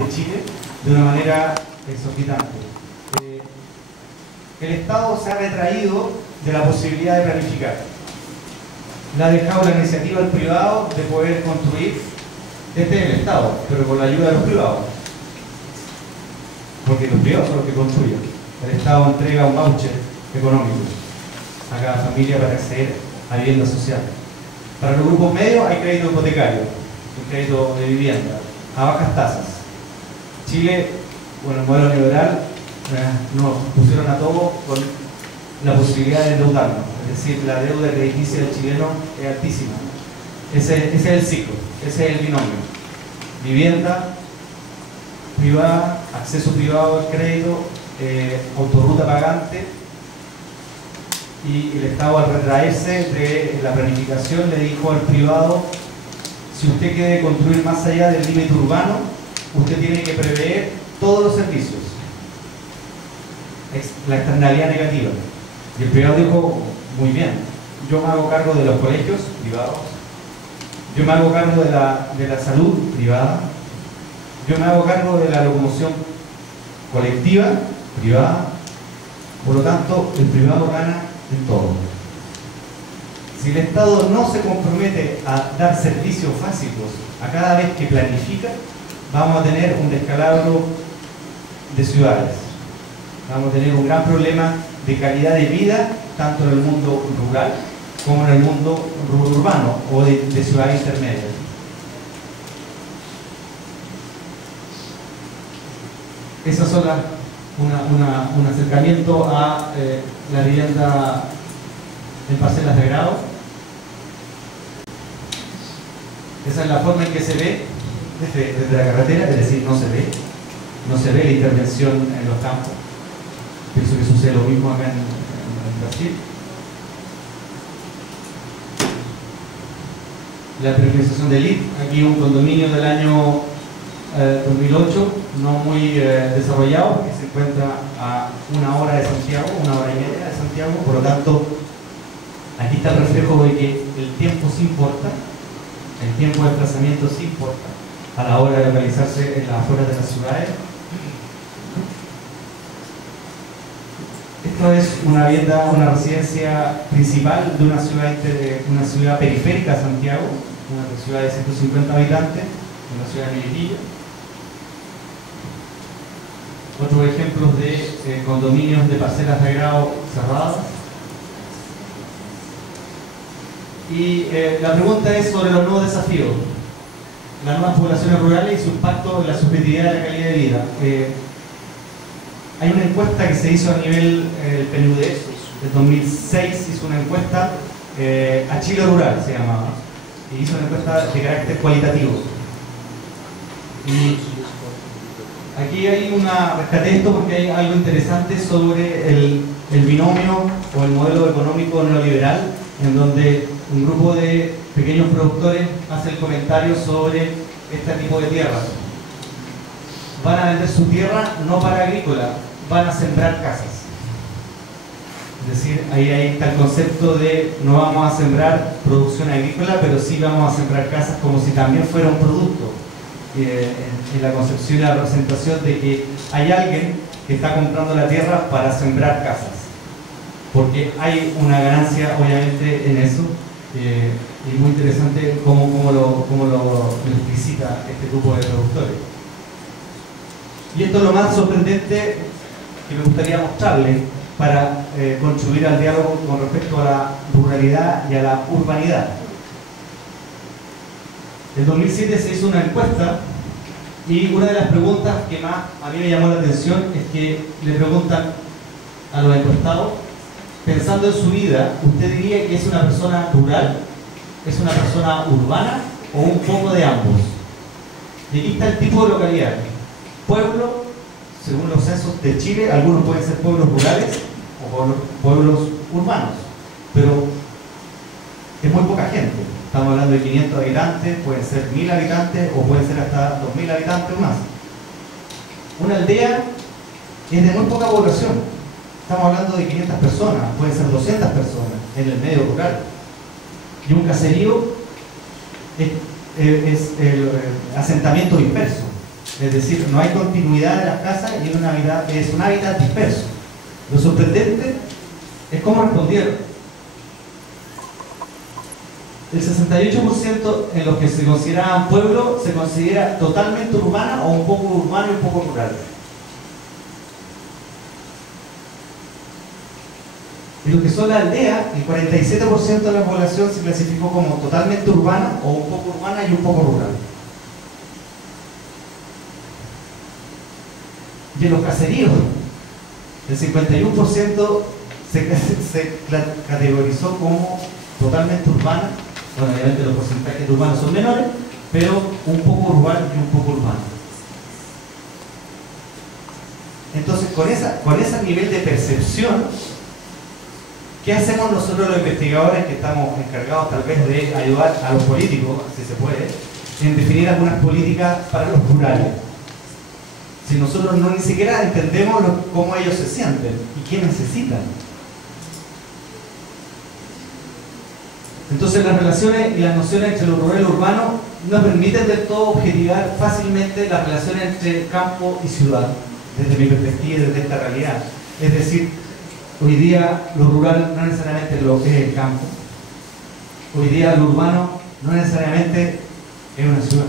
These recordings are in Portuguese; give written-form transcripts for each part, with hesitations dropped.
de Chile de una manera exorbitante. El Estado se ha retraído de la posibilidad de planificar. Le ha dejado la iniciativa al privado de poder construir. Este es el Estado, pero con la ayuda de los privados. Porque los privados son los que construyen. El Estado entrega un voucher económico a cada familia para acceder a vivienda social. Para los grupos medios hay crédito hipotecario, crédito de vivienda, a bajas tasas. Chile, bueno, el modelo neoliberal, nos pusieron a todos con la posibilidad de endeudarnos. Es decir, la deuda crediticia del chileno es altísima. Ese es el ciclo, ese es el binomio. Vivienda privada, acceso privado al crédito, autorruta pagante, y el Estado, al retraerse de la planificación, le dijo al privado: si usted quiere construir más allá del límite urbano, usted tiene que prever todos los servicios. La externalidad negativa. Y el privado dijo: muy bien, yo me hago cargo de los colegios privados, yo me hago cargo de la salud privada, yo me hago cargo de la locomoción colectiva privada. Por lo tanto, el privado gana en todo. Si el Estado no se compromete a dar servicios básicos a cada vez que planifica, vamos a tener un descalabro de ciudades. Vamos a tener un gran problema de calidad de vida, tanto en el mundo rural como en el mundo urbano o de ciudades intermedias. Esas son un acercamiento a la vivienda en parcelas de grado. Esa es la forma en que se ve desde la carretera, es decir, no se ve la intervención en los campos. Pienso que sucede lo mismo acá en Brasil. La privatización del IT, aquí un condominio del año 2008, no muy desarrollado, que se encuentra a 1 hora de Santiago, 1 hora y media de Santiago. Por lo tanto, aquí está el reflejo de que el tiempo sí importa, el tiempo de desplazamiento sí importa a la hora de localizarse en las afueras de las ciudades. Esto es una vivienda, una residencia principal de una ciudad periférica de Santiago, una ciudad de 150 habitantes, una ciudad de Melipilla. Otros ejemplos de condominios de parcelas de grado cerradas. Y la pregunta es sobre los nuevos desafíos, las nuevas poblaciones rurales y su impacto en la subjetividad de la calidad de vida. Hay una encuesta que se hizo a nivel PNUD, en 2006 hizo una encuesta a Chile Rural, se llamaba, y hizo una encuesta de carácter cualitativo. Y aquí hay rescaté esto porque hay algo interesante sobre el binomio o el modelo económico neoliberal, en donde un grupo de pequeños productores hace el comentario sobre este tipo de tierras. Van a vender su tierra no para agrícola, van a sembrar casas. Es decir, ahí está el concepto de no vamos a sembrar producción agrícola, pero sí vamos a sembrar casas como si también fuera un producto. En la concepción y la representación de que hay alguien que está comprando la tierra para sembrar casas. Porque hay una ganancia, obviamente, en eso. Y muy interesante cómo lo explicita este grupo de productores. Y esto es lo más sorprendente que me gustaría mostrarles para contribuir al diálogo con respecto a la ruralidad y a la urbanidad. En 2007 se hizo una encuesta y una de las preguntas que más a mí me llamó la atención es que le preguntan a los encuestados: pensando en su vida, ¿usted diría que es una persona rural, es una persona urbana o un poco de ambos? Y aquí está el tipo de localidad. Pueblo, según los censos de Chile, algunos pueden ser pueblos rurales o pueblos urbanos, pero es muy poca gente. Estamos hablando de 500 habitantes, pueden ser 1000 habitantes o pueden ser hasta 2000 habitantes o más. Una aldea es de muy poca población. Estamos hablando de 500 personas, pueden ser 200 personas en el medio rural. Y un caserío es el asentamiento disperso. Es decir, no hay continuidad de las casas y es un hábitat disperso. Lo sorprendente es cómo respondieron. El 68% en los que se consideraban pueblo se considera totalmente urbana o un poco urbano y un poco rural. En lo que son las aldeas, el 47% de la población se clasificó como totalmente urbana o un poco urbana y un poco rural. Y en los caseríos, el 51% se categorizó como totalmente urbana. Bueno, obviamente los porcentajes de urbanos son menores, pero un poco rural y un poco urbano. Entonces, con ese nivel de percepción, ¿qué hacemos nosotros los investigadores que estamos encargados tal vez de ayudar a los políticos, si se puede, en definir algunas políticas para los rurales? Si nosotros no ni siquiera entendemos cómo ellos se sienten y qué necesitan. Entonces las relaciones y las nociones entre lo rural y lo urbano no permiten del todo objetivar fácilmente las relaciones entre campo y ciudad, desde mi perspectiva y desde esta realidad. Es decir, hoy día lo rural no necesariamente lo es el campo. Hoy día lo urbano no necesariamente es una ciudad.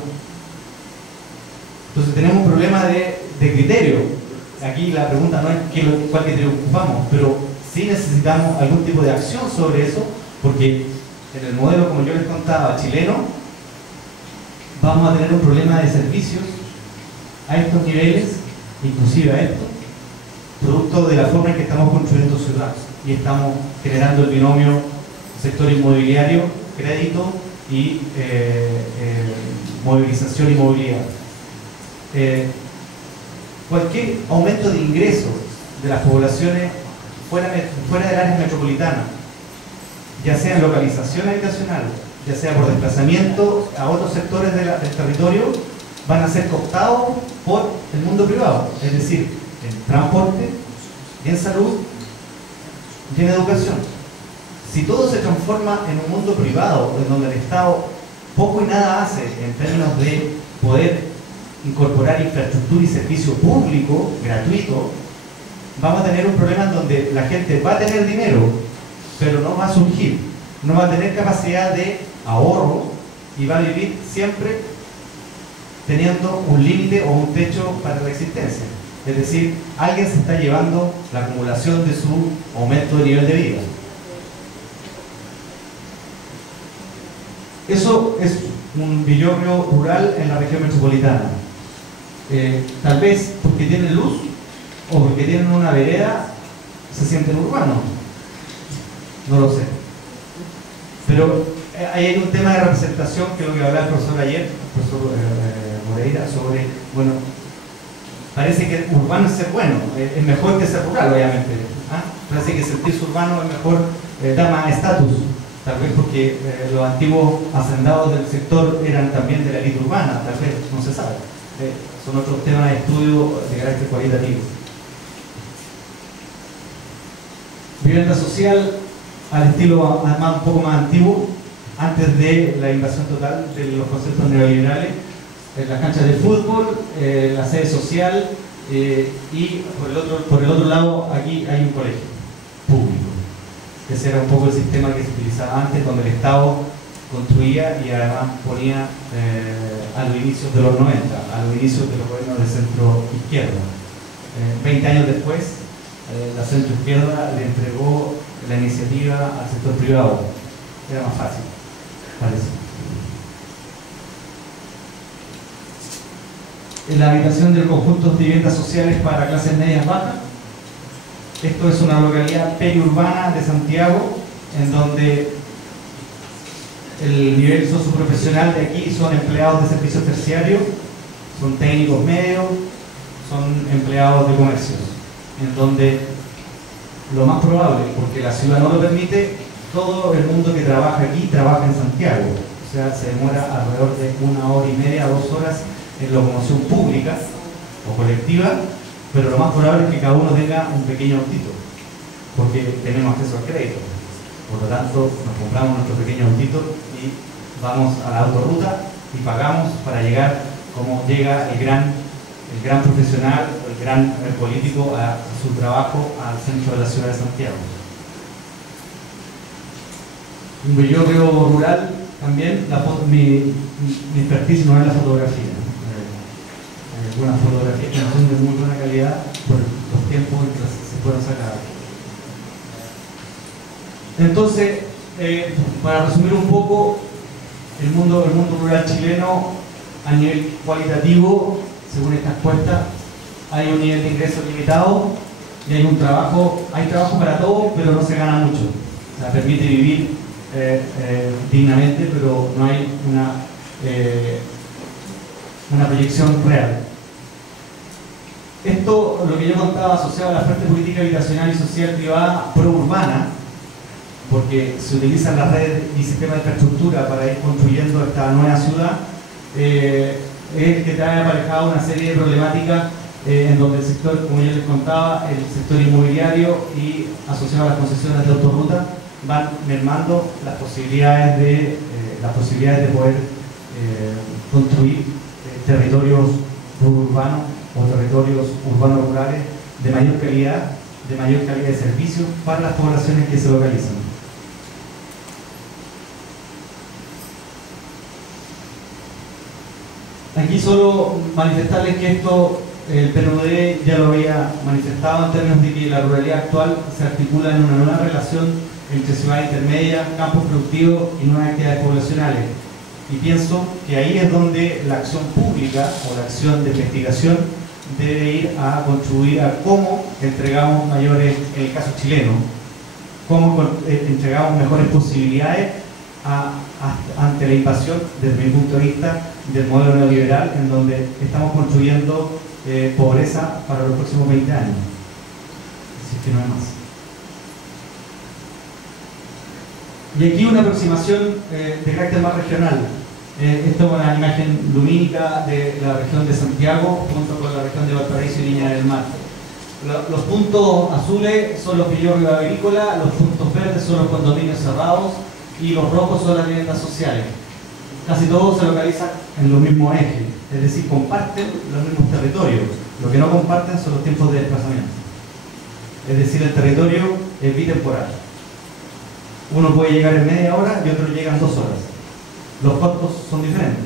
Entonces tenemos un problema de criterio. Aquí la pregunta no es cuál criterio ocupamos, pero sí necesitamos algún tipo de acción sobre eso, porque en el modelo, como yo les contaba, chileno, vamos a tener un problema de servicios a estos niveles, inclusive a estos, producto de la forma en que estamos construyendo ciudades y estamos generando el binomio sector inmobiliario, crédito y movilización y movilidad. Cualquier aumento de ingresos de las poblaciones fuera del área metropolitana, ya sea en localización habitacional, ya sea por desplazamiento a otros sectores del territorio, van a ser cooptados por el mundo privado, es decir, en transporte, en salud y en educación. Si todo se transforma en un mundo privado, en donde el Estado poco y nada hace en términos de poder incorporar infraestructura y servicio público gratuito, vamos a tener un problema en donde la gente va a tener dinero, pero no va a surgir, no va a tener capacidad de ahorro y va a vivir siempre teniendo un límite o un techo para la existencia. Es decir, alguien se está llevando la acumulación de su aumento de nivel de vida. Eso es un binomio rural en la región metropolitana. Tal vez porque tienen luz o porque tienen una vereda se sienten urbanos. No lo sé. Pero ahí hay un tema de representación que es lo que hablaba el profesor ayer, el profesor Moreira, sobre, bueno, parece que urbano es ser bueno, es mejor que ser rural, obviamente. ¿Ah? Parece que sentirse urbano es mejor, da más estatus, tal vez porque los antiguos hacendados del sector eran también de la élite urbana, tal vez, no se sabe. Son otros temas de estudio de carácter cualitativo. Vivienda social al estilo un poco más antiguo, antes de la invasión total de los conceptos neoliberales, las canchas de fútbol, la sede social y por el otro lado aquí hay un colegio público. Ese era un poco el sistema que se utilizaba antes, donde el Estado construía y además ponía a los inicios de los 90, a los inicios de los gobiernos de centro izquierda. 20 años después, la centro izquierda le entregó la iniciativa al sector privado. Era más fácil, parece. La habitación del conjunto de viviendas sociales para clases medias bajas. Esto es una localidad periurbana de Santiago, en donde el nivel socioprofesional de aquí son empleados de servicios terciarios, son técnicos medios, son empleados de comercios, en donde lo más probable, porque la ciudad no lo permite, todo el mundo que trabaja aquí trabaja en Santiago, o sea, se demora alrededor de 1 hora y media, 2 horas en locomoción pública o colectiva, pero lo más probable es que cada uno tenga un pequeño autito, porque tenemos acceso al crédito. Por lo tanto, nos compramos nuestro pequeño autito y vamos a la autorruta y pagamos para llegar como llega el gran el gran profesional o el gran político a su trabajo al centro de la ciudad de Santiago. Yo veo rural también, mi expertise no es la fotografía. Algunas fotografías que no son de muy buena calidad por los tiempos en que se fueron sacar. Entonces, para resumir un poco, el mundo rural chileno a nivel cualitativo, según esta encuesta, hay un nivel de ingresos limitado y hay trabajo para todos, pero no se gana mucho. O sea, permite vivir dignamente, pero no hay una proyección real. Esto, lo que yo contaba, asociado a la fuerte política habitacional y social privada pro-urbana, porque se utilizan las redes y sistemas de infraestructura para ir construyendo esta nueva ciudad, es que trae aparejado una serie de problemáticas en donde el sector, como yo les contaba, el sector inmobiliario y asociado a las concesiones de autorruta van mermando las posibilidades de poder construir territorios urbanos o territorios urbanos rurales de mayor calidad de servicio para las poblaciones que se localizan. Aquí solo manifestarles que esto, el PNUD ya lo había manifestado en términos de que la ruralidad actual se articula en una nueva relación entre ciudades intermedias, campos productivos y nuevas actividades poblacionales. Y pienso que ahí es donde la acción pública o la acción de investigación debe ir a contribuir a cómo entregamos mayores, en el caso chileno, cómo entregamos mejores posibilidades ante la invasión, desde mi punto de vista, del modelo neoliberal, en donde estamos construyendo pobreza para los próximos 20 años. Así que no hay más. Y aquí una aproximación de carácter más regional. Esto es una imagen lumínica de la región de Santiago junto con la región de Valparaíso y Viña del Mar. Los puntos azules son los villorrios agrícolas, los puntos verdes son los condominios cerrados y los rojos son las viviendas sociales. Casi todos se localizan en los mismos ejes, es decir, comparten los mismos territorios. Lo que no comparten son los tiempos de desplazamiento. Es decir, el territorio es bitemporal. Uno puede llegar en media hora y otro llega en 2 horas. Los costos son diferentes,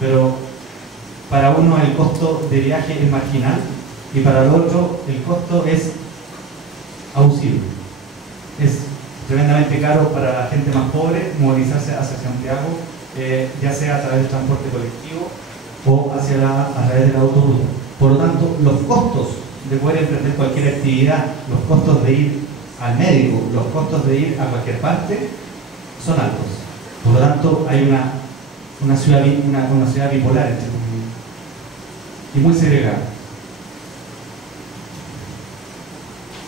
pero para uno el costo de viaje es marginal y para el otro el costo es abusivo. Es tremendamente caro para la gente más pobre movilizarse hacia Santiago, ya sea a través del transporte colectivo o a través de la autoruta. Por lo tanto, los costos de poder emprender cualquier actividad, los costos de ir al médico, los costos de ir a cualquier parte son altos. Por lo tanto, hay una ciudad bipolar y muy segregada.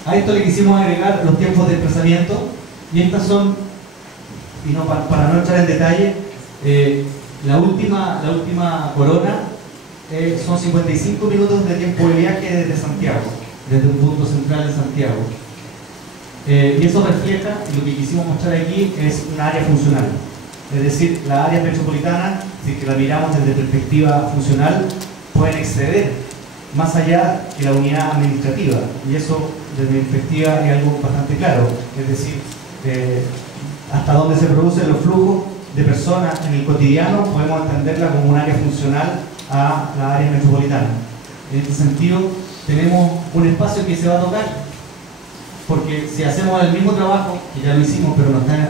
A esto le quisimos agregar los tiempos de desplazamiento, y estas son, y no, para no entrar en detalle, la última corona son 55 minutos de tiempo de viaje desde Santiago, desde un punto central de Santiago. Y eso refleja, y lo que quisimos mostrar aquí es un área funcional. Es decir, las áreas metropolitanas, si que la miramos desde perspectiva funcional, pueden exceder más allá que la unidad administrativa. Y eso, desde mi perspectiva, es algo bastante claro. Es decir, hasta donde se producen los flujos de personas en el cotidiano, podemos entenderla como un área funcional a la área metropolitana. En este sentido, tenemos un espacio que se va a tocar, porque si hacemos el mismo trabajo, que ya lo hicimos, pero no está en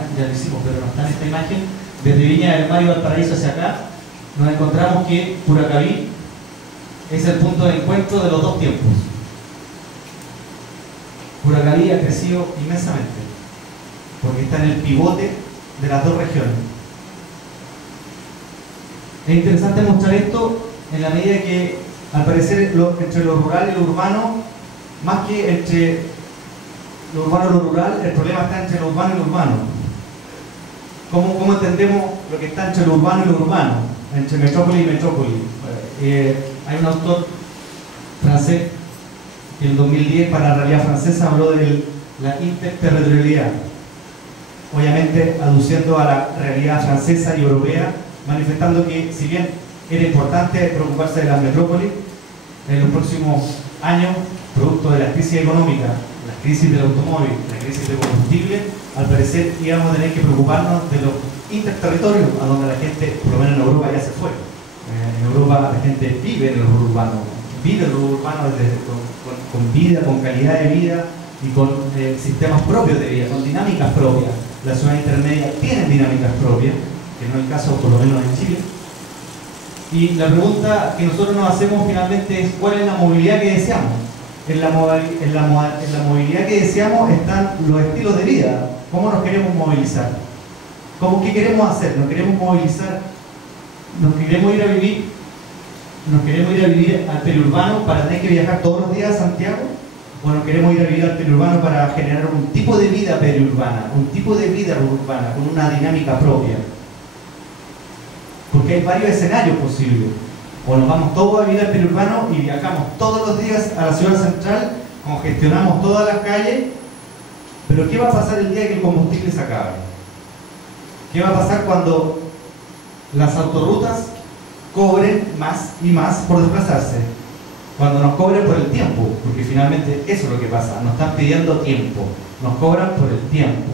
esta imagen, desde Viña del Mar y Valparaíso hacia acá, nos encontramos que Curacaví es el punto de encuentro de los dos tiempos. Curacaví ha crecido inmensamente, porque está en el pivote de las dos regiones. Es interesante mostrar esto en la medida que, al parecer, entre lo rural y lo urbano, más que entre lo urbano y lo rural, el problema está entre lo urbano y lo urbano. ¿Cómo entendemos lo que está entre lo urbano y lo urbano? Entre metrópoli y metrópoli. Hay un autor francés que en 2010 para la realidad francesa habló de la interterritorialidad, obviamente aduciendo a la realidad francesa y europea, manifestando que si bien era importante preocuparse de las metrópolis, en los próximos años, producto de la crisis económica, la crisis del automóvil, la crisis del combustible, al parecer íbamos a tener que preocuparnos de los interterritorios a donde la gente, por lo menos en Europa, ya se fue. En Europa la gente vive en el rurro urbano, con vida, con calidad de vida y con sistemas propios de vida, con dinámicas propias. Las ciudades intermedias tienen dinámicas propias, que no es el caso por lo menos en Chile. Y la pregunta que nosotros nos hacemos finalmente es ¿cuál es la movilidad que deseamos? En la movilidad que deseamos están los estilos de vida. ¿Cómo nos queremos movilizar? ¿Qué queremos hacer? ¿Nos queremos movilizar? ¿Nos queremos ir a vivir al periurbano para tener que viajar todos los días a Santiago? ¿O nos queremos ir a vivir al periurbano para generar un tipo de vida periurbana, un tipo de vida urbana, con una dinámica propia? Porque hay varios escenarios posibles. O nos vamos todos a vivir al periurbano y viajamos todos los días a la ciudad central, congestionamos todas las calles, pero ¿qué va a pasar el día que el combustible se acabe? ¿Qué va a pasar cuando las autorrutas cobren más y más por desplazarse? Cuando nos cobren por el tiempo, porque finalmente eso es lo que pasa, nos están pidiendo tiempo, nos cobran por el tiempo.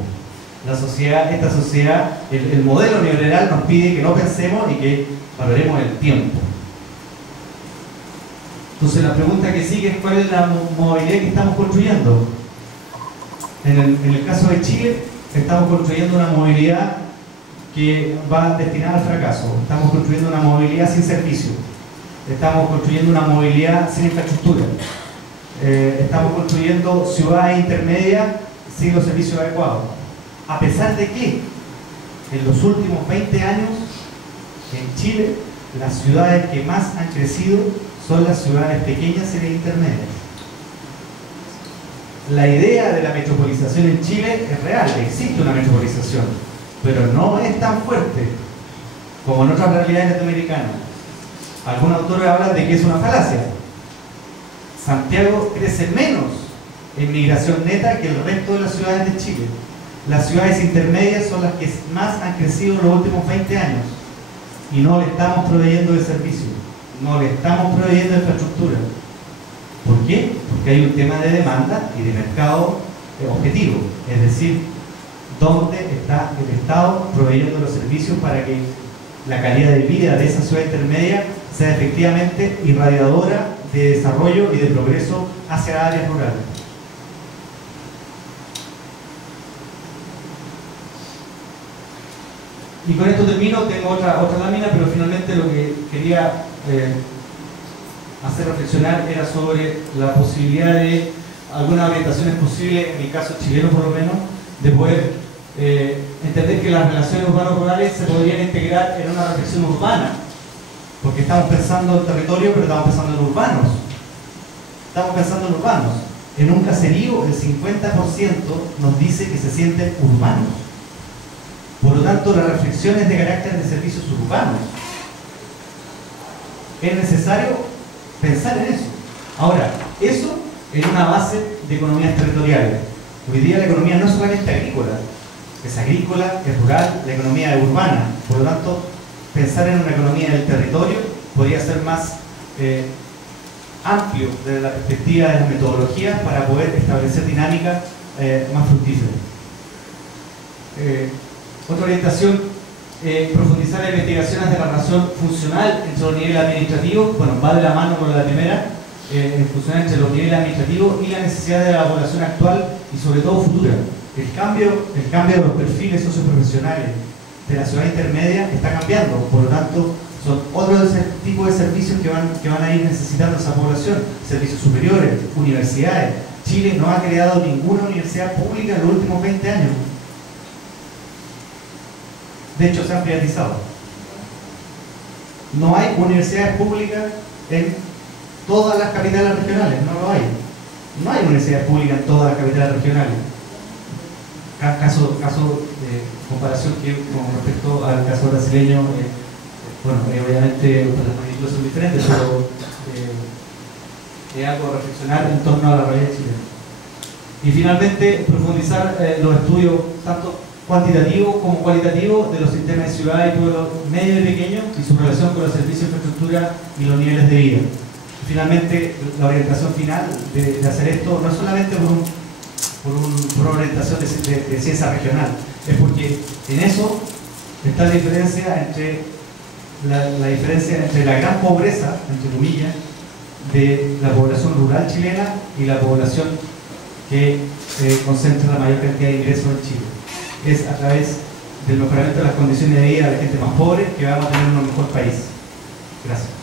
Esta sociedad, el modelo neoliberal nos pide que no pensemos y que valoremos el tiempo. Entonces la pregunta que sigue es ¿cuál es la movilidad que estamos construyendo? En el caso de Chile, estamos construyendo una movilidad que va destinada al fracaso. Estamos construyendo una movilidad sin servicio. Estamos construyendo una movilidad sin infraestructura. Estamos construyendo ciudades intermedias sin los servicios adecuados. A pesar de que en los últimos 20 años en Chile las ciudades que más han crecido son las ciudades pequeñas y las intermedias. La idea de la metropolización en Chile es real, existe una metropolización, pero no es tan fuerte como en otras realidades latinoamericanas. Algunos autores hablan de que es una falacia. Santiago crece menos en migración neta que el resto de las ciudades de Chile. Las ciudades intermedias son las que más han crecido en los últimos 20 años y no le estamos proveyendo de servicios, no le estamos proveyendo de infraestructura. ¿Por qué? Porque hay un tema de demanda y de mercado objetivo, es decir, ¿dónde está el Estado proveyendo los servicios para que la calidad de vida de esa ciudad intermedia sea efectivamente irradiadora de desarrollo y de progreso hacia áreas rurales? Y con esto termino, tengo otra lámina, pero finalmente lo que quería hacer reflexionar era sobre la posibilidad de algunas orientaciones posibles, en el caso chileno por lo menos, de poder entender que las relaciones urbanos-rurales se podrían integrar en una reflexión urbana, porque estamos pensando en territorio, pero estamos pensando en urbanos. Estamos pensando en urbanos. En un caserío, el 50% nos dice que se sienten urbanos. Por lo tanto, la reflexión es de carácter de servicios urbanos. Es necesario pensar en eso. Ahora, eso en una base de economías territoriales. Hoy día la economía no es solamente agrícola, es rural, la economía es urbana. Por lo tanto, pensar en una economía del territorio podría ser más amplio desde la perspectiva de las metodologías para poder establecer dinámicas más fructíferas. Otra orientación, profundizar en investigaciones de la relación funcional entre los niveles administrativos, bueno, va de la mano con la primera, funcional entre los niveles administrativos y la necesidad de la población actual y sobre todo futura. El cambio de los perfiles socioprofesionales de la ciudad intermedia está cambiando, por lo tanto son otros tipos de servicios que van a ir necesitando esa población, servicios superiores, universidades. Chile no ha creado ninguna universidad pública en los últimos 20 años. De hecho, se han privatizado. No hay universidades públicas en todas las capitales regionales, no lo hay. No hay universidades públicas en todas las capitales regionales. Caso de comparación con respecto al caso brasileño, bueno, obviamente las magnitudes son diferentes, pero es algo a reflexionar en torno a la realidad chilena. Y finalmente, profundizar los estudios tanto cuantitativo como cualitativo de los sistemas de ciudad y pueblos medios y pequeños y su relación con los servicios de infraestructura y los niveles de vida. finalmente la orientación final de hacer esto no es solamente por una orientación de ciencia regional, es porque en eso está la diferencia entre la gran pobreza, entre comillas, de la población rural chilena y la población que concentra la mayor cantidad de ingresos en Chile. Es a través del mejoramiento de las condiciones de vida de la gente más pobre que vamos a tener un mejor país. Gracias.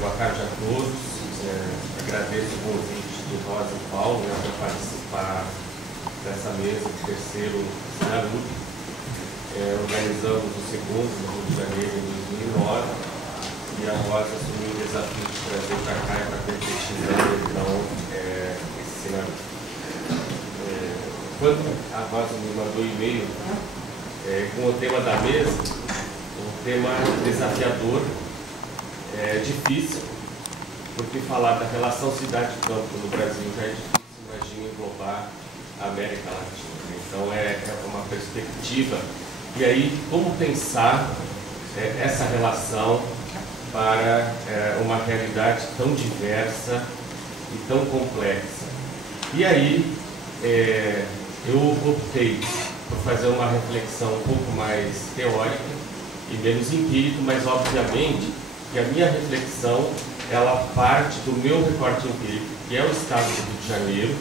Boa tarde a todos. Agradeço o convite do Rosa e Paulo para participar dessa mesa de terceiro Saúde. Organizamos o segundo no Rio de Janeiro em 2009 e a Rosa assumiu o desafio de trazer para cá e para concretizar então esse cenário. Quando a Rosa me mandou e-mail com o tema da mesa, um tema desafiador, difícil, porque falar da relação cidade-campo no Brasil já é difícil, imagina englobar a América Latina. Então é uma perspectiva. E aí, como pensar essa relação para uma realidade tão diversa e tão complexa? E aí, eu optei por fazer uma reflexão um pouco mais teórica e menos empírica, mas obviamente que a minha reflexão, ela parte do meu recorte empírico, que é o estado do Rio de Janeiro,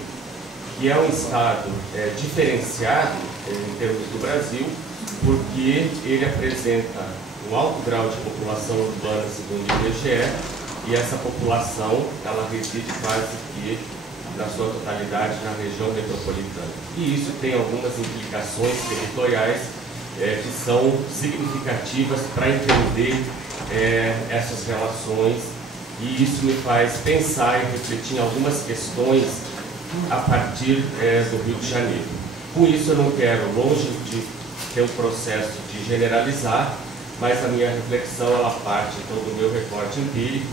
que é um estado diferenciado em termos do Brasil, porque ele apresenta um alto grau de população urbana, segundo o IBGE, e essa população, ela reside quase que na sua totalidade na região metropolitana. E isso tem algumas implicações territoriais que são significativas para entender essas relações, e isso me faz pensar e refletir em algumas questões a partir do Rio de Janeiro. Com isso eu não quero, longe de ter um processo de generalizar, mas a minha reflexão ela parte então do meu recorte empírico,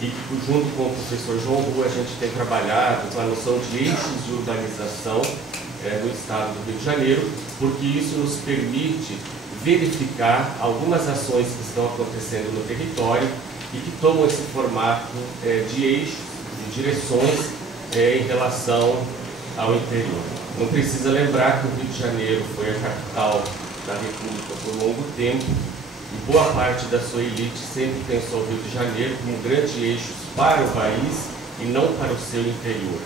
e que junto com o professor João Rua a gente tem trabalhado com a noção de eixos de urbanização no estado do Rio de Janeiro, porque isso nos permite verificar algumas ações que estão acontecendo no território e que tomam esse formato de eixos, de direções em relação ao interior. Não precisa lembrar que o Rio de Janeiro foi a capital da República por longo tempo e boa parte da sua elite sempre pensou o Rio de Janeiro como grande eixo para o país e não para o seu interior.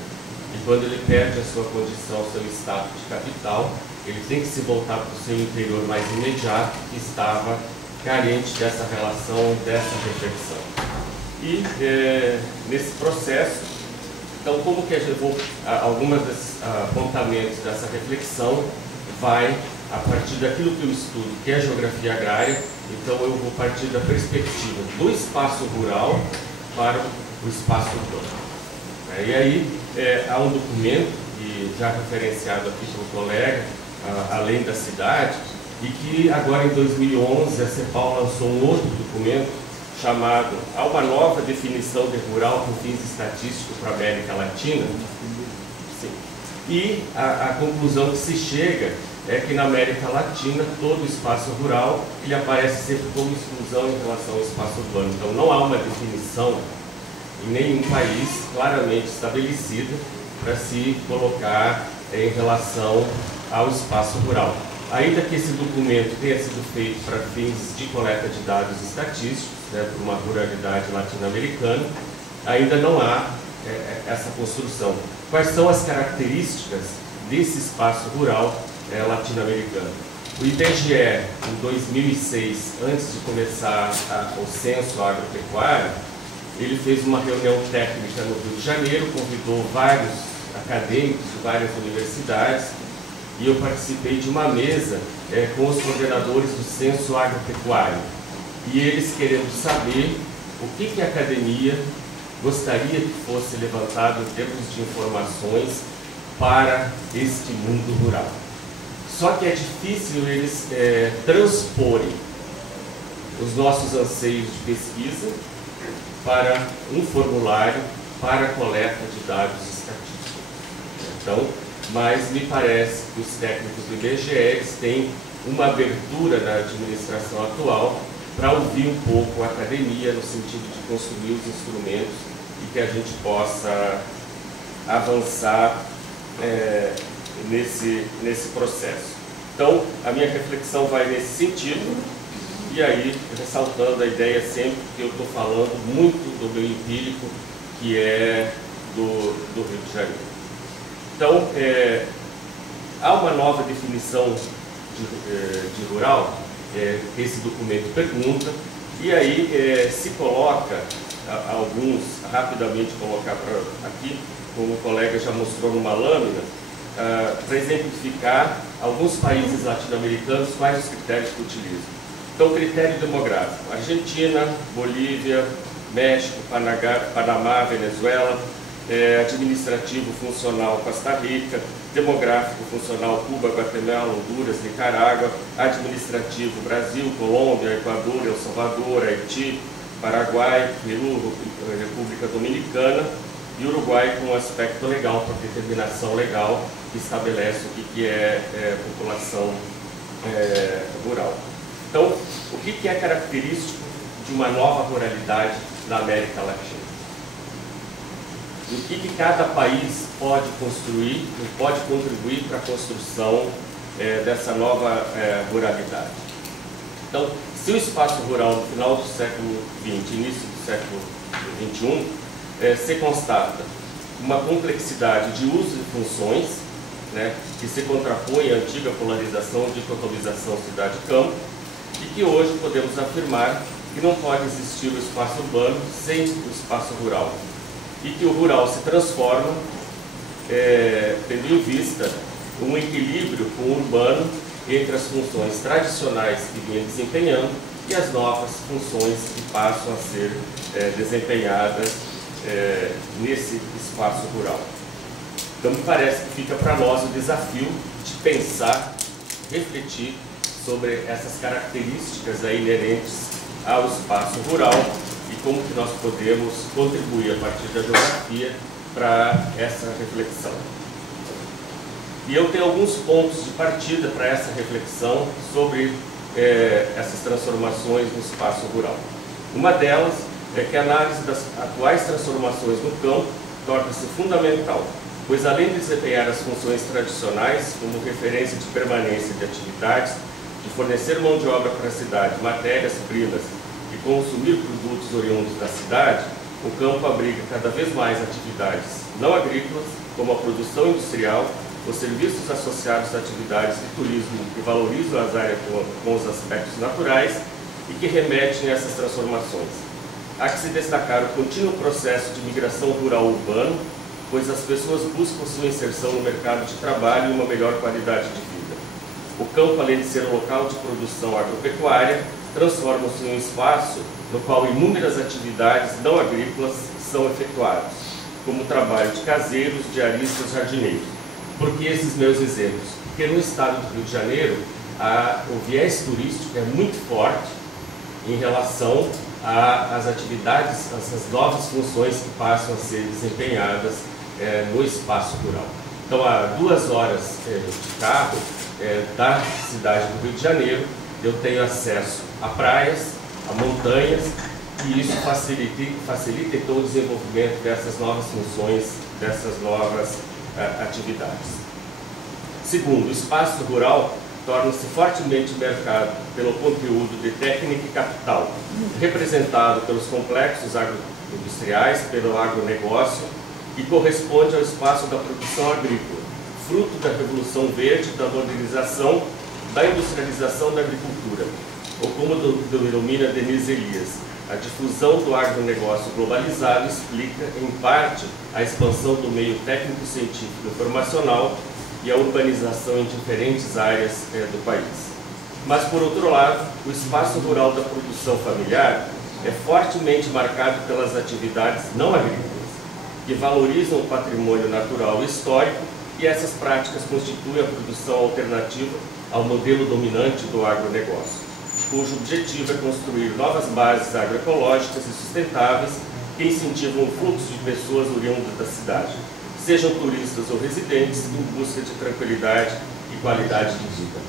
E quando ele perde a sua condição, o seu status de capital, ele tem que se voltar para o seu interior mais imediato, que estava carente dessa relação, dessa reflexão. E nesse processo, então como que eu vou, algumas desses apontamentos dessa reflexão vai a partir daquilo que eu estudo, que é a geografia agrária, então eu vou partir da perspectiva do espaço rural para o espaço urbano. E aí há um documento, que já referenciado aqui pelo colega, Além da Cidade, e que agora em 2011 a CEPAL lançou um outro documento chamado Há uma nova definição de rural com fins estatísticos para a América Latina. Sim. E a conclusão que se chega é que na América Latina todo o espaço rural ele aparece sempre como exclusão em relação ao espaço urbano. Então não há uma definição em nenhum país claramente estabelecida para se colocar em relação ao espaço rural. Ainda que esse documento tenha sido feito para fins de coleta de dados estatísticos, por uma ruralidade latino-americana, ainda não há essa construção. Quais são as características desse espaço rural latino-americano? O IBGE, em 2006, antes de começar o censo agropecuário, ele fez uma reunião técnica no Rio de Janeiro, convidou vários acadêmicos de várias universidades, e eu participei de uma mesa com os coordenadores do censo agropecuário. E eles querendo saber o que a academia gostaria que fosse levantado em termos de informações para este mundo rural. Só que é difícil eles transporem os nossos anseios de pesquisa para um formulário para a coleta de dados estatísticos. Então, mas me parece que os técnicos do IBGE eles têm uma abertura na administração atual para ouvir um pouco a academia no sentido de construir os instrumentos e que a gente possa avançar nesse processo. Então, a minha reflexão vai nesse sentido, e aí, ressaltando a ideia sempre que eu estou falando muito do meio empírico, que é do Rio de Janeiro. Então, há uma nova definição de rural, esse documento pergunta, e aí se coloca, alguns, rapidamente colocar aqui, como o colega já mostrou numa lâmina, para exemplificar alguns países latino-americanos, quais os critérios que utilizam. Então, critério demográfico: Argentina, Bolívia, México, Panamá, Venezuela, administrativo funcional Costa Rica, demográfico funcional Cuba, Guatemala, Honduras, Nicarágua, administrativo Brasil, Colômbia, Equador, El Salvador, Haiti, Paraguai, Peru, República Dominicana, e Uruguai com um aspecto legal, para determinação legal, que estabelece o que é população rural. Então, o que é característico de uma nova ruralidade na América Latina? O que cada país pode construir e pode contribuir para a construção dessa nova ruralidade? Então, se o espaço rural no final do século XX, início do século XXI, se constata uma complexidade de usos e funções, né, que se contrapõe à antiga polarização de dicotomização cidade-campo, e que hoje podemos afirmar que não pode existir o espaço urbano sem o espaço rural, e que o rural se transforma, tendo em vista um equilíbrio com o urbano entre as funções tradicionais que vinha desempenhando e as novas funções que passam a ser desempenhadas nesse espaço rural. Então, me parece que fica para nós o desafio de pensar, refletir sobre essas características inerentes ao espaço rural e como que nós podemos contribuir a partir da geografia para essa reflexão. E eu tenho alguns pontos de partida para essa reflexão sobre essas transformações no espaço rural. Uma delas é que a análise das atuais transformações no campo torna-se fundamental, pois além de desempenhar as funções tradicionais como referência de permanência de atividades, de fornecer mão de obra para a cidade, matérias-primas e consumir produtos oriundos da cidade, o campo abriga cada vez mais atividades não agrícolas, como a produção industrial, os serviços associados a atividades de turismo que valorizam as áreas com os aspectos naturais e que remetem a essas transformações. Há que se destacar o contínuo processo de migração rural-urbano, pois as pessoas buscam sua inserção no mercado de trabalho e uma melhor qualidade de vida. O campo, além de ser um local de produção agropecuária, transforma-se em um espaço no qual inúmeras atividades não agrícolas são efetuadas, como o trabalho de caseiros, diaristas, jardineiros. Por que esses meus exemplos? Porque no estado do Rio de Janeiro, o viés turístico é muito forte em relação às atividades, essas novas funções que passam a ser desempenhadas no espaço rural. Então, a 2 horas de carro da cidade do Rio de Janeiro, eu tenho acesso a praias, a montanhas, e isso facilita então o desenvolvimento dessas novas funções, dessas novas atividades. Segundo, o espaço rural torna-se fortemente marcado pelo conteúdo de técnica e capital, representado pelos complexos agroindustriais, pelo agronegócio, e corresponde ao espaço da produção agrícola, fruto da Revolução Verde, da modernização da industrialização da agricultura, ou como denomina Denise Elias, a difusão do agronegócio globalizado explica, em parte, a expansão do meio técnico-científico informacional e a urbanização em diferentes áreas do país. Mas, por outro lado, o espaço rural da produção familiar é fortemente marcado pelas atividades não agrícolas, que valorizam o patrimônio natural e histórico, e essas práticas constituem a produção alternativa ao modelo dominante do agronegócio, cujo objetivo é construir novas bases agroecológicas e sustentáveis que incentivam o fluxo de pessoas oriundas da cidade, sejam turistas ou residentes, em busca de tranquilidade e qualidade de vida.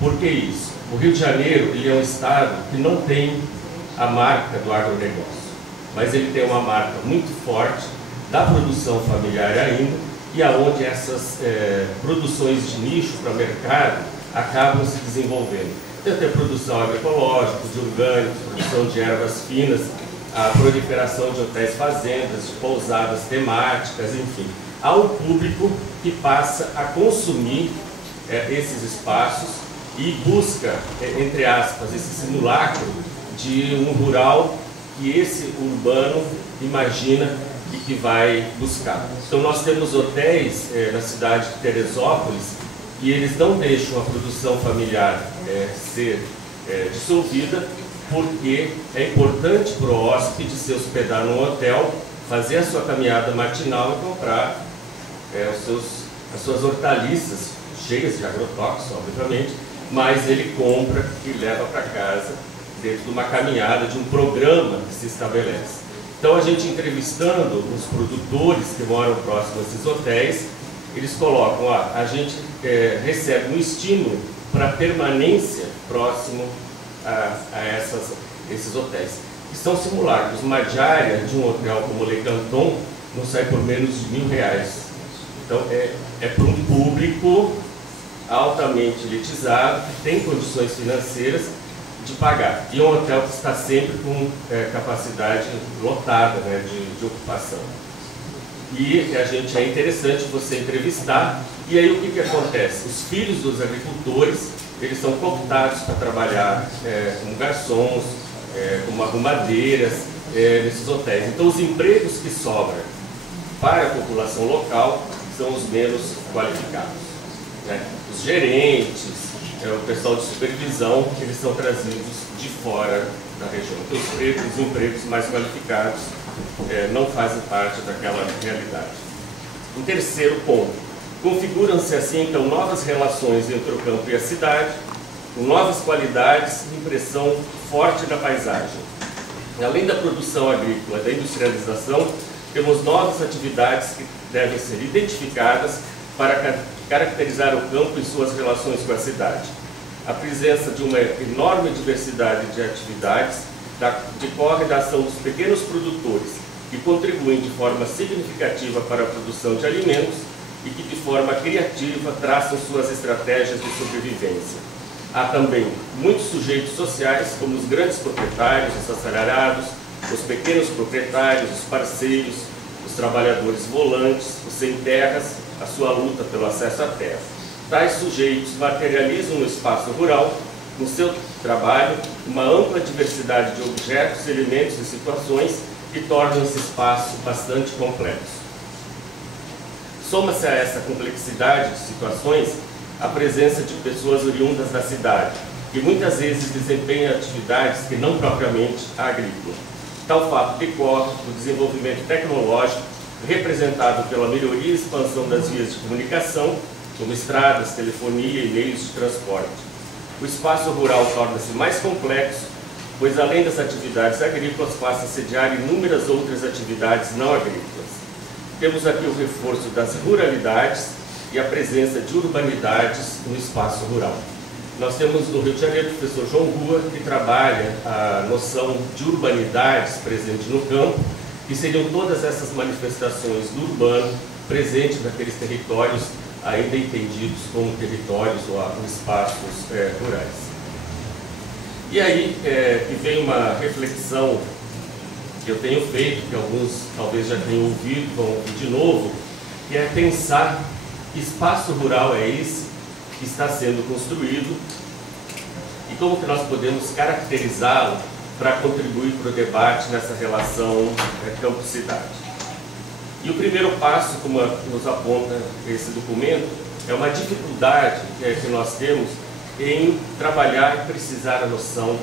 Por que isso? O Rio de Janeiro ele é um estado que não tem a marca do agronegócio, mas ele tem uma marca muito forte da produção familiar ainda, e aonde essas produções de nicho para mercado acabam se desenvolvendo. Então, tem a produção agroecológica, de orgânicos, produção de ervas finas, a proliferação de hotéis fazendas, de pousadas temáticas, enfim. Há um público que passa a consumir esses espaços e busca, entre aspas, esse simulacro de um rural que esse urbano imagina e que vai buscar. Então nós temos hotéis na cidade de Teresópolis e eles não deixam a produção familiar ser dissolvida, porque é importante para o hóspede se hospedar num hotel, fazer a sua caminhada matinal e comprar as suas hortaliças, cheias de agrotóxicos, obviamente, mas ele compra e leva para casa dentro de uma caminhada, de um programa que se estabelece. Então, a gente entrevistando os produtores que moram próximo a esses hotéis, eles colocam, a gente recebe um estímulo para permanência próximo a esses hotéis, que são simulacros. Uma diária de um hotel como o Le Canton não sai por menos de R$1.000. Então, é para um público altamente elitizado, que tem condições financeiras de pagar. E um hotel que está sempre com capacidade lotada, né, de ocupação. E é interessante você entrevistar, e aí o que acontece? Os filhos dos agricultores, eles são cooptados para trabalhar como garçons, como arrumadeiras, nesses hotéis. Então os empregos que sobram para a população local são os menos qualificados, né? Os gerentes, o pessoal de supervisão, eles são trazidos de fora da região. Então os empregos mais qualificados não fazem parte daquela realidade. Um terceiro ponto, configuram-se assim então novas relações entre o campo e a cidade, com novas qualidades e impressão forte da paisagem. Além da produção agrícola e da industrialização, temos novas atividades que devem ser identificadas para caracterizar o campo e suas relações com a cidade. A presença de uma enorme diversidade de atividades decorre da ação dos pequenos produtores, que contribuem de forma significativa para a produção de alimentos e que de forma criativa traçam suas estratégias de sobrevivência. Há também muitos sujeitos sociais, como os grandes proprietários, os assalariados, os pequenos proprietários, os parceiros, os trabalhadores volantes, os sem terras, a sua luta pelo acesso à terra. Tais sujeitos materializam no espaço rural, no seu trabalho, uma ampla diversidade de objetos, elementos e situações que tornam esse espaço bastante complexo. Soma-se a essa complexidade de situações a presença de pessoas oriundas da cidade, que muitas vezes desempenham atividades que não propriamente agrícolas. Tal fato decorre do desenvolvimento tecnológico representado pela melhoria e expansão das vias de comunicação, como estradas, telefonia e meios de transporte. O espaço rural torna-se mais complexo, pois além das atividades agrícolas, passa a sediar inúmeras outras atividades não agrícolas. Temos aqui o reforço das ruralidades e a presença de urbanidades no espaço rural. Nós temos no Rio de Janeiro o professor João Rua, que trabalha a noção de urbanidades presente no campo, que seriam todas essas manifestações do urbano presentes naqueles territórios ainda entendidos como territórios ou espaços rurais. E aí que vem uma reflexão que eu tenho feito, que alguns talvez já tenham ouvido, vão ouvir de novo, que é pensar que espaço rural é esse que está sendo construído e como que nós podemos caracterizá-lo para contribuir para o debate nessa relação campo-cidade. E o primeiro passo, como nos aponta esse documento, é uma dificuldade que nós temos em trabalhar e precisar a noção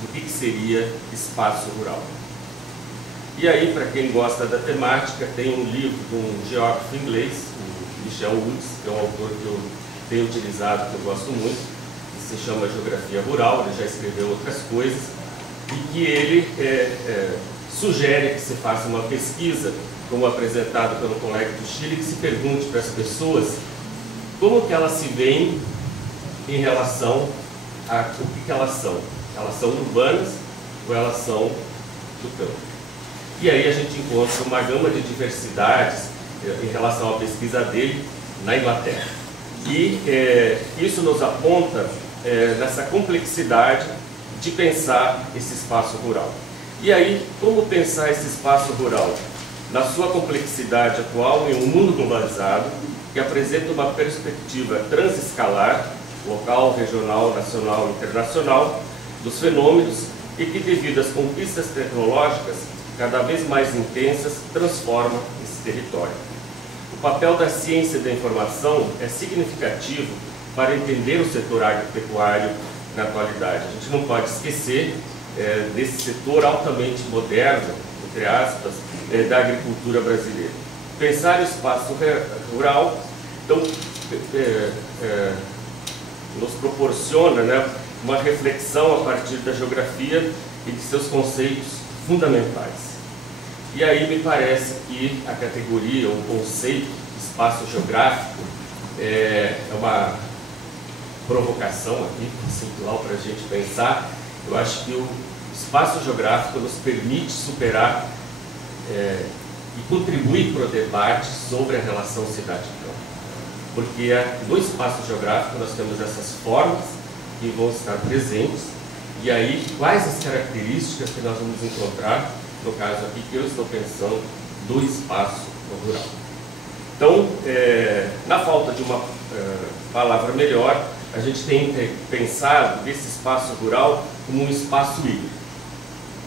do que seria espaço rural. E aí, para quem gosta da temática, tem um livro de um geógrafo inglês, o Michel Woods, que é um autor que eu tenho utilizado, que eu gosto muito, que se chama Geografia Rural, ele já escreveu outras coisas, e que ele sugere que se faça uma pesquisa, como apresentado pelo colega do Chile, que se pergunte para as pessoas como que elas se veem em relação a o que elas são. Elas são urbanas ou elas são do campo? E aí a gente encontra uma gama de diversidades em relação à pesquisa dele na Inglaterra. E isso nos aponta nessa complexidade de pensar esse espaço rural. E aí, como pensar esse espaço rural? Na sua complexidade atual, em um mundo globalizado, que apresenta uma perspectiva transescalar, local, regional, nacional e internacional, dos fenômenos e que, devido às conquistas tecnológicas cada vez mais intensas, transforma esse território. O papel da ciência da informação é significativo para entender o setor agropecuário na atualidade. A gente não pode esquecer desse setor altamente moderno, entre aspas, da agricultura brasileira. Pensar o espaço rural, então, nos proporciona, né, uma reflexão a partir da geografia e de seus conceitos fundamentais. E aí me parece que a categoria, o conceito espaço geográfico é uma provocação aqui, conceitual, para a gente pensar. Eu acho que o espaço geográfico nos permite superar e contribuir para o debate sobre a relação cidade-campo. Porque no espaço geográfico nós temos essas formas que vão estar presentes, e aí quais as características que nós vamos encontrar, no caso aqui que eu estou pensando, do espaço rural. Então, na falta de uma palavra melhor, a gente tem pensado esse espaço rural como um espaço híbrido.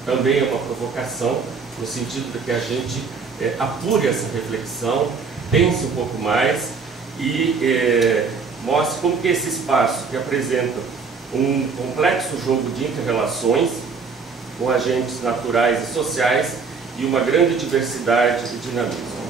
Também é uma provocação, no sentido de que a gente apure essa reflexão, pense um pouco mais e mostre como que esse espaço, que apresenta um complexo jogo de inter-relações com agentes naturais e sociais e uma grande diversidade de dinamismo.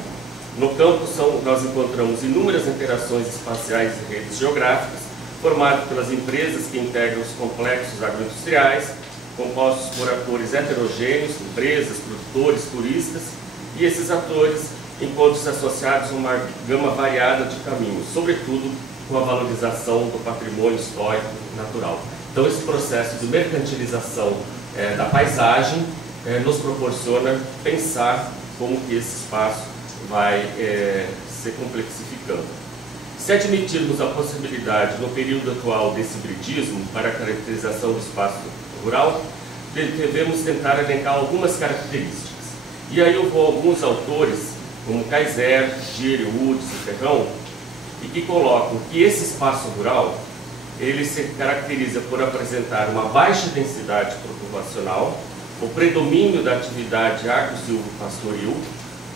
No campo nós encontramos inúmeras interações espaciais e redes geográficas, formadas pelas empresas que integram os complexos agroindustriais, compostos por atores heterogêneos, empresas, produtores, turistas, e esses atores encontram-se associados a uma gama variada de caminhos, sobretudo com a valorização do patrimônio histórico natural. Então, esse processo de mercantilização da paisagem nos proporciona pensar como que esse espaço vai se complexificando. Se admitirmos a possibilidade, no período atual, desse hibridismo para a caracterização do espaço rural, devemos tentar elencar algumas características. E aí eu vou a alguns autores, como Kaiser, Giri, Woods e Ferrão, e que colocam que esse espaço rural ele se caracteriza por apresentar uma baixa densidade populacional, o predomínio da atividade agro-silvo-pastoril,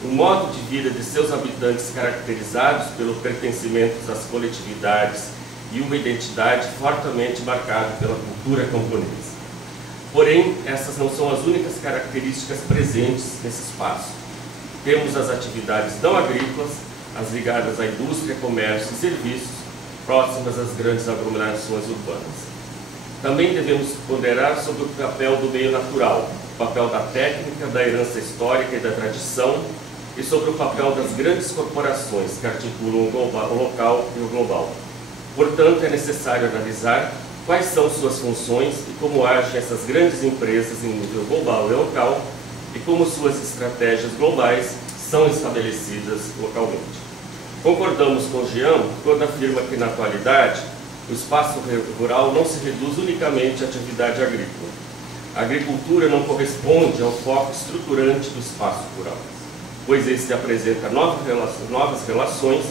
um modo de vida de seus habitantes caracterizados pelo pertencimento às coletividades e uma identidade fortemente marcada pela cultura camponesa. Porém, essas não são as únicas características presentes nesse espaço. Temos as atividades não agrícolas, as ligadas à indústria, comércio e serviços, próximas às grandes aglomerações urbanas. Também devemos ponderar sobre o papel do meio natural, o papel da técnica, da herança histórica e da tradição, e sobre o papel das grandes corporações que articulam o local e o global. Portanto, é necessário analisar quais são suas funções e como agem essas grandes empresas em nível global e local, e como suas estratégias globais são estabelecidas localmente. Concordamos com Jean quando afirma que, na atualidade, o espaço rural não se reduz unicamente à atividade agrícola. A agricultura não corresponde ao foco estruturante do espaço rural, pois este apresenta novas relações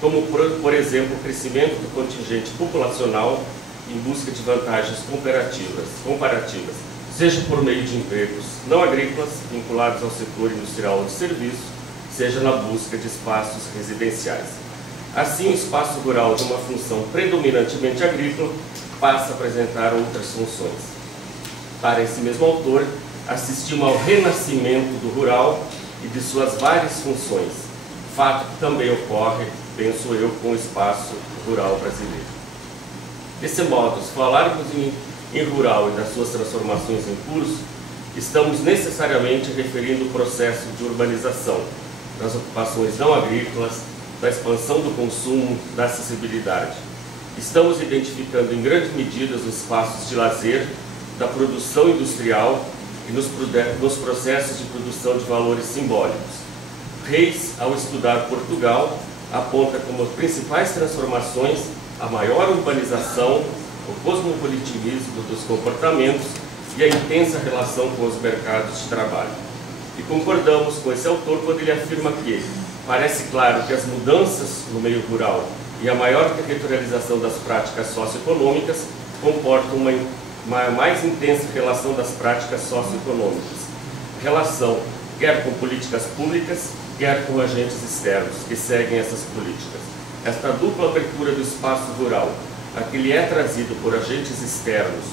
como, por exemplo, o crescimento do contingente populacional em busca de vantagens comparativas, seja por meio de empregos não agrícolas vinculados ao setor industrial ou de serviço, seja na busca de espaços residenciais. Assim, o espaço rural, de uma função predominantemente agrícola, passa a apresentar outras funções. Para esse mesmo autor, assistimos ao renascimento do rural e de suas várias funções, fato que também ocorre, penso eu, com o espaço rural brasileiro. Desse modo, se falarmos em rural e das suas transformações em curso, estamos necessariamente referindo o processo de urbanização, das ocupações não agrícolas, da expansão do consumo, da acessibilidade. Estamos identificando em grande medida os espaços de lazer, da produção industrial e nos processos de produção de valores simbólicos. Reis, ao estudar Portugal, aponta como as principais transformações a maior urbanização, o cosmopolitismo dos comportamentos e a intensa relação com os mercados de trabalho. E concordamos com esse autor quando ele afirma que parece claro que as mudanças no meio rural e a maior territorialização das práticas socioeconômicas comportam uma mais intensa relação das práticas socioeconômicas. Relação quer com políticas públicas, quer com agentes externos que seguem essas políticas. Esta dupla abertura do espaço rural, a que lhe é trazido por agentes externos,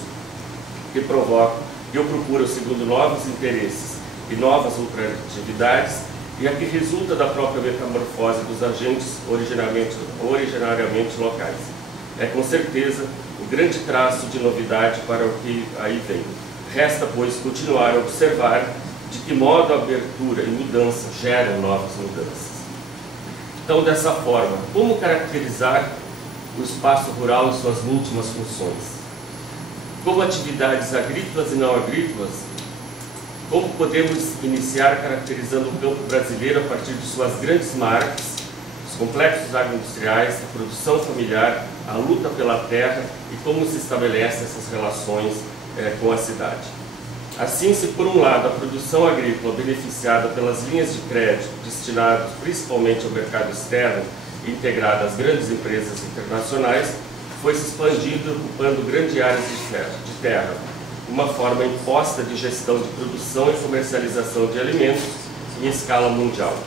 que provocam e o procuram segundo novos interesses e novas ultratividades, e a que resulta da própria metamorfose dos agentes originariamente locais. É com certeza o grande traço de novidade para o que aí vem. Resta, pois, continuar a observar de que modo a abertura e mudança geram novas mudanças. Então, dessa forma, como caracterizar o espaço rural e suas múltiplas funções? Como atividades agrícolas e não agrícolas, como podemos iniciar caracterizando o campo brasileiro a partir de suas grandes marcas, os complexos agroindustriais, a produção familiar, a luta pela terra e como se estabelecem essas relações com a cidade. Assim, se por um lado a produção agrícola beneficiada pelas linhas de crédito destinadas principalmente ao mercado externo e integrada às grandes empresas internacionais, foi se expandindo, ocupando grandes áreas de terra, uma forma imposta de gestão de produção e comercialização de alimentos em escala mundial.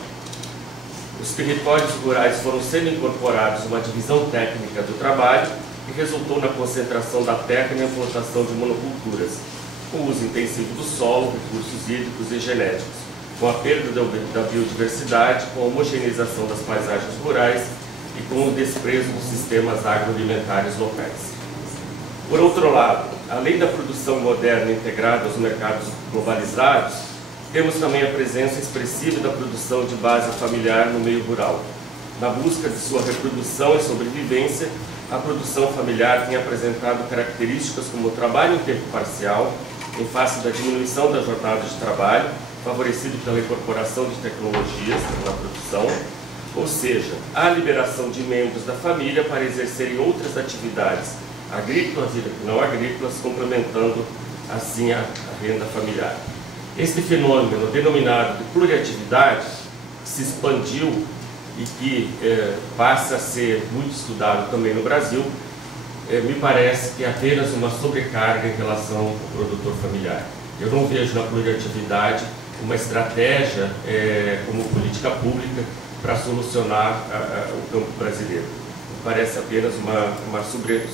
Os territórios rurais foram sendo incorporados a uma divisão técnica do trabalho que resultou na concentração da terra e na implantação de monoculturas, com o uso intensivo do solo, recursos hídricos e genéticos, com a perda da biodiversidade, com a homogeneização das paisagens rurais e com o desprezo dos sistemas agroalimentares locais. Por outro lado, além da produção moderna integrada aos mercados globalizados, temos também a presença expressiva da produção de base familiar no meio rural. Na busca de sua reprodução e sobrevivência, a produção familiar tem apresentado características como o trabalho em tempo parcial, em face da diminuição da jornada de trabalho, favorecido pela incorporação de tecnologias na produção, ou seja, a liberação de membros da família para exercerem outras atividades agrícolas e não agrícolas, complementando assim a renda familiar. Este fenômeno, denominado de pluriatividade, se expandiu e que passa a ser muito estudado também no Brasil, me parece que é apenas uma sobrecarga em relação ao produtor familiar. Eu não vejo na pluriatividade uma estratégia como política pública para solucionar o campo brasileiro. Me parece apenas uma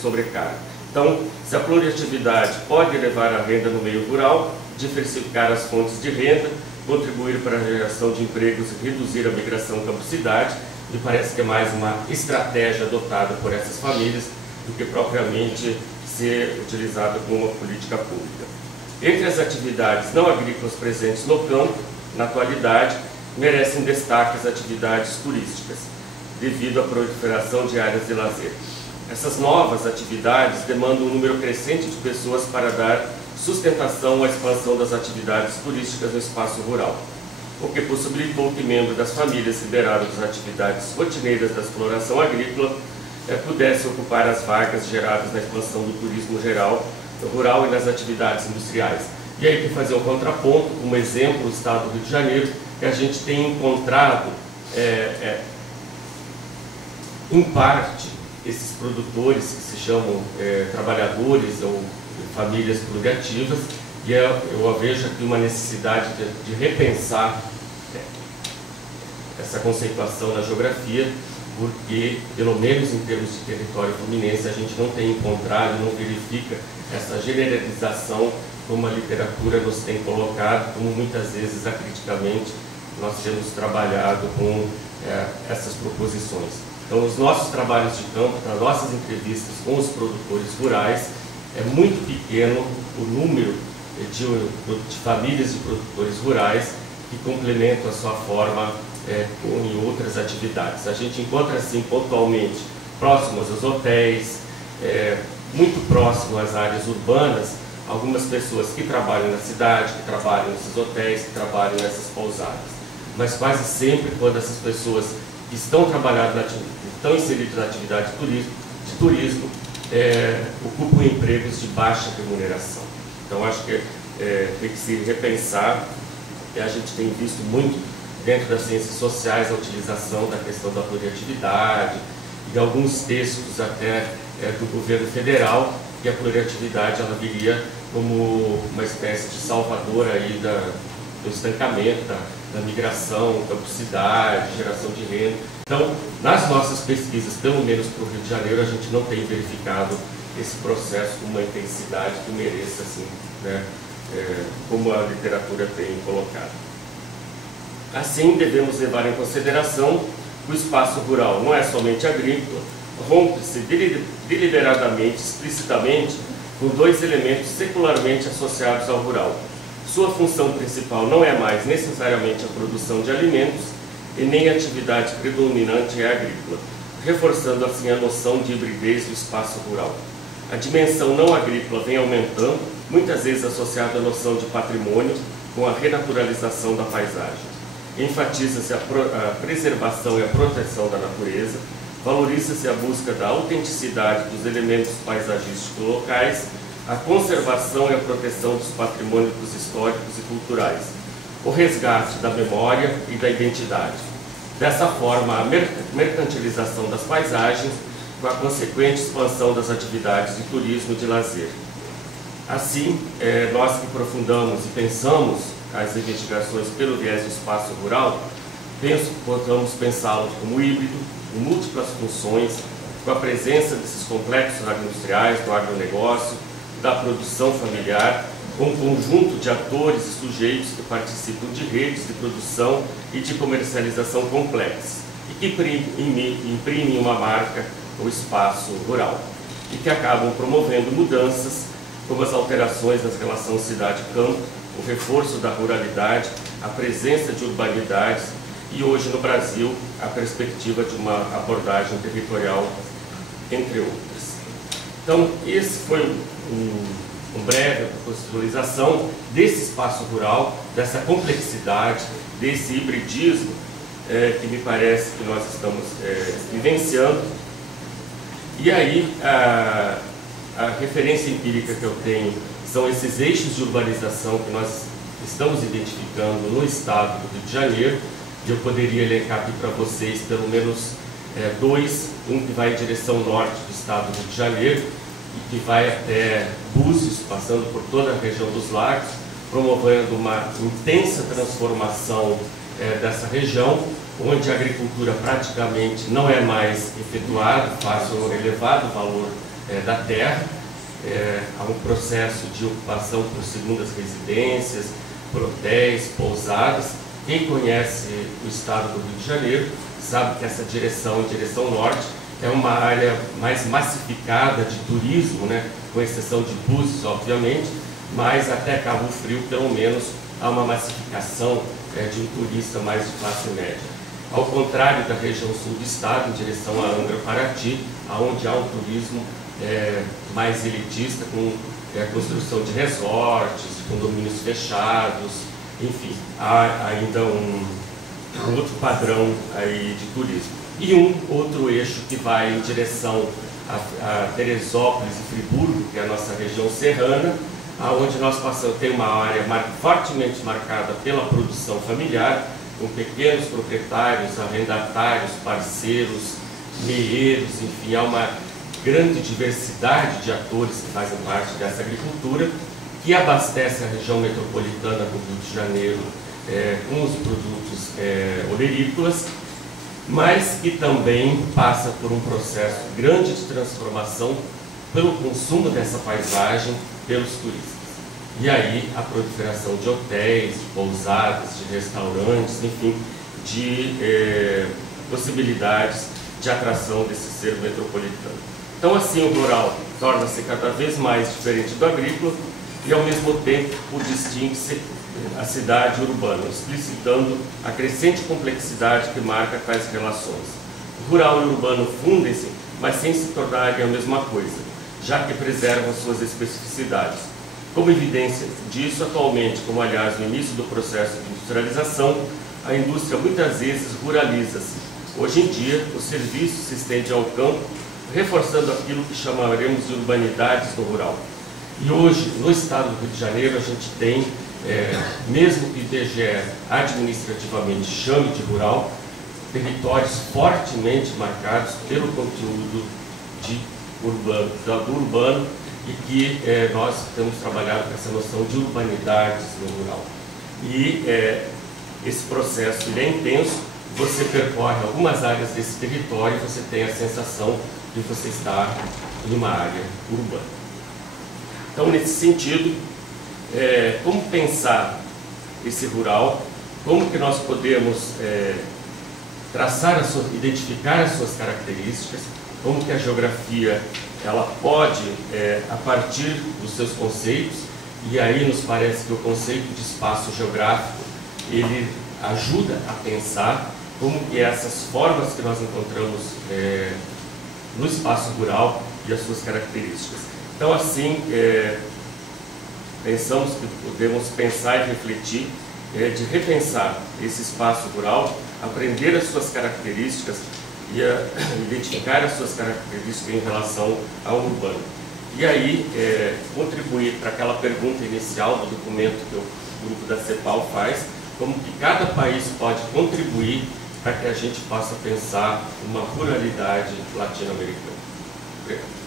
sobrecarga. Então, se a pluriatividade pode elevar a renda no meio rural, diversificar as fontes de renda, contribuir para a geração de empregos e reduzir a migração campo-cidade, me parece que é mais uma estratégia adotada por essas famílias do que propriamente ser utilizada como uma política pública. Entre as atividades não agrícolas presentes no campo, na atualidade, merecem destaque as atividades turísticas, devido à proliferação de áreas de lazer. Essas novas atividades demandam um número crescente de pessoas para dar sustentação à expansão das atividades turísticas no espaço rural, o que possibilitou que membros das famílias liberados das atividades rotineiras da exploração agrícola pudessem ocupar as vagas geradas na expansão do turismo rural e nas atividades industriais. E aí, para fazer um contraponto, como exemplo, o estado do Rio de Janeiro, que a gente tem encontrado Em parte, esses produtores que se chamam trabalhadores ou famílias pluriativas, e eu vejo aqui uma necessidade de repensar essa conceituação na geografia, porque, pelo menos em termos de território fluminense, a gente não tem encontrado, não verifica essa generalização como a literatura nos tem colocado, como muitas vezes acriticamente nós temos trabalhado com essas proposições. Então, nos nossos trabalhos de campo, nas nossas entrevistas com os produtores rurais, é muito pequeno o número de famílias de produtores rurais que complementam a sua forma em outras atividades. A gente encontra, assim, pontualmente, próximos aos hotéis, muito próximo às áreas urbanas, algumas pessoas que trabalham na cidade, que trabalham nesses hotéis, que trabalham nessas pousadas. Mas quase sempre, quando essas pessoas que estão trabalhando, estão inseridas na atividade de turismo, ocupam empregos de baixa remuneração. Então, acho que tem que se repensar, e a gente tem visto muito dentro das ciências sociais a utilização da questão da pluriatividade, e alguns textos até do governo federal, que a pluriatividade ela viria como uma espécie de salvador aí do estancamento, da migração, campucidade, geração de renda. Então, nas nossas pesquisas, pelo menos para o Rio de Janeiro, a gente não tem verificado esse processo com uma intensidade que mereça, assim, né, como a literatura tem colocado. Assim, devemos levar em consideração que o espaço rural não é somente agrícola, rompe-se deliberadamente, explicitamente, com dois elementos secularmente associados ao rural. Sua função principal não é mais necessariamente a produção de alimentos e nem a atividade predominante é agrícola, reforçando assim a noção de hibridez do espaço rural. A dimensão não agrícola vem aumentando, muitas vezes associada à noção de patrimônio com a renaturalização da paisagem. Enfatiza-se a preservação e a proteção da natureza, valoriza-se a busca da autenticidade dos elementos paisagísticos locais, a conservação e a proteção dos patrimônios históricos e culturais, o resgate da memória e da identidade. Dessa forma, a mercantilização das paisagens, com a consequente expansão das atividades de turismo e de lazer. Assim, nós que aprofundamos e pensamos as investigações pelo viés do espaço rural, podemos pensá-lo como híbrido, com múltiplas funções, com a presença desses complexos agroindustriais, do agronegócio, da produção familiar, com um conjunto de atores e sujeitos que participam de redes de produção e de comercialização complexas e que imprimem uma marca ao espaço rural e que acabam promovendo mudanças como as alterações nas relações cidade-campo, o reforço da ruralidade, a presença de urbanidades e hoje no Brasil a perspectiva de uma abordagem territorial, entre outras. Então, esse foi um breve conceitualização desse espaço rural, dessa complexidade, desse hibridismo que me parece que nós estamos vivenciando. E aí, a referência empírica que eu tenho são esses eixos de urbanização que nós estamos identificando no estado do Rio de Janeiro, e eu poderia elencar aqui para vocês pelo menos dois, um que vai em direção norte do estado do Rio de Janeiro, e que vai até Búzios, passando por toda a região dos lagos, promovendo uma intensa transformação dessa região, onde a agricultura praticamente não é mais efetuada, faz um elevado valor da terra, há um processo de ocupação por segundas residências, por hotéis, pousadas. Quem conhece o estado do Rio de Janeiro sabe que essa direção, em direção norte, é uma área mais massificada de turismo, né? Com exceção de Búzios, obviamente, mas até Cabo Frio, pelo menos, há uma massificação de um turista mais de classe média. Ao contrário da região sul do estado, em direção a Angra, Paraty, onde há um turismo mais elitista, com a construção de resorts, de condomínios fechados, enfim, há ainda um outro padrão aí de turismo. E um outro eixo que vai em direção a Teresópolis e Friburgo, que é a nossa região serrana, onde nós passamos, tem uma área fortemente marcada pela produção familiar, com pequenos proprietários, arrendatários, parceiros meeiros, enfim, há uma grande diversidade de atores que fazem parte dessa agricultura, que abastece a região metropolitana do Rio de Janeiro com os produtos olerícolas, mas que também passa por um processo grande de transformação pelo consumo dessa paisagem pelos turistas. E aí a proliferação de hotéis, de pousadas, de restaurantes, enfim, de possibilidades de atração desse ser metropolitano. Então assim o rural torna-se cada vez mais diferente do agrícola e ao mesmo tempo o distingue-se a cidade urbana, explicitando a crescente complexidade que marca tais relações. O rural e o urbano fundem-se, mas sem se tornarem a mesma coisa, já que preservam suas especificidades. Como evidência disso, atualmente, como aliás no início do processo de industrialização, a indústria muitas vezes ruraliza-se. Hoje em dia, o serviço se estende ao campo, reforçando aquilo que chamaremos de urbanidades no rural. E hoje, no estado do Rio de Janeiro, a gente tem, mesmo que o IBGE administrativamente chame de rural, territórios fortemente marcados pelo conteúdo do urbano e que nós temos trabalhado com essa noção de urbanidades no rural. E esse processo é intenso, você percorre algumas áreas desse território e você tem a sensação de você estar em uma área urbana. Então, nesse sentido, como pensar esse rural, como que nós podemos identificar as suas características, como que a geografia ela pode, a partir dos seus conceitos, e aí nos parece que o conceito de espaço geográfico, ele ajuda a pensar como que essas formas que nós encontramos no espaço rural e as suas características. Então, assim, pensamos que podemos pensar e refletir, de repensar esse espaço rural, aprender as suas características e identificar as suas características em relação ao urbano. E aí, contribuir para aquela pergunta inicial do documento que o grupo da CEPAL faz, como que cada país pode contribuir para que a gente possa pensar uma ruralidade latino-americana. Obrigado.